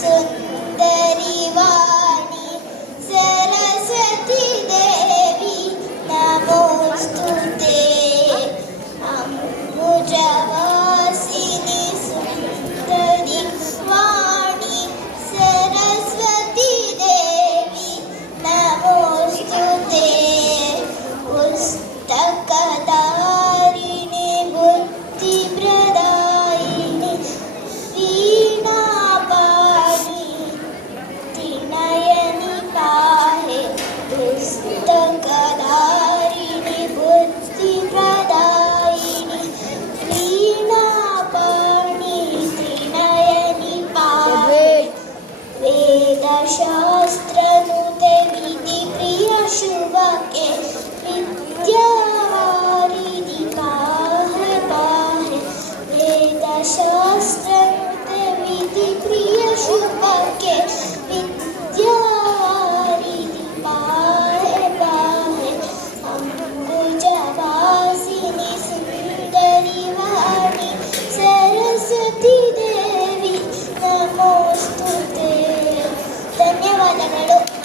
ಸುಂದರಿ ವಾಣಿ ಸರಸ್ವತಿ ದೇವಿ ನಮೋಸ್ತುತೆ. ಅಂಬುಜವಾಸಿನಿ ಸುಂದರಿ ವಾಣಿ ಸರಸ್ವತಿ ದೇವಿ ನಮೋಸ್ತುತೆ. पुस्तकधारिणि बुद्धिप्रदायिनि वीणापाणि त्रिनयनि पाहि. पुस्तकधारिणि बुद्धिप्रदायिनि वीणापाणि त्रिनयनि पाहि. वेदशास्त्रनुते विधिप्रिय शुभके विद्यावारिधि पाहि पाहि. वेदशास्त्रनुते विधिप्रिय शुभके विद्यावारिधि पाहि पाहि. अंबुजवासिनि सुंदरि वाणि सरस्वती देवी नमोस्तुते. ಧನ್ಯವಾದಗಳು.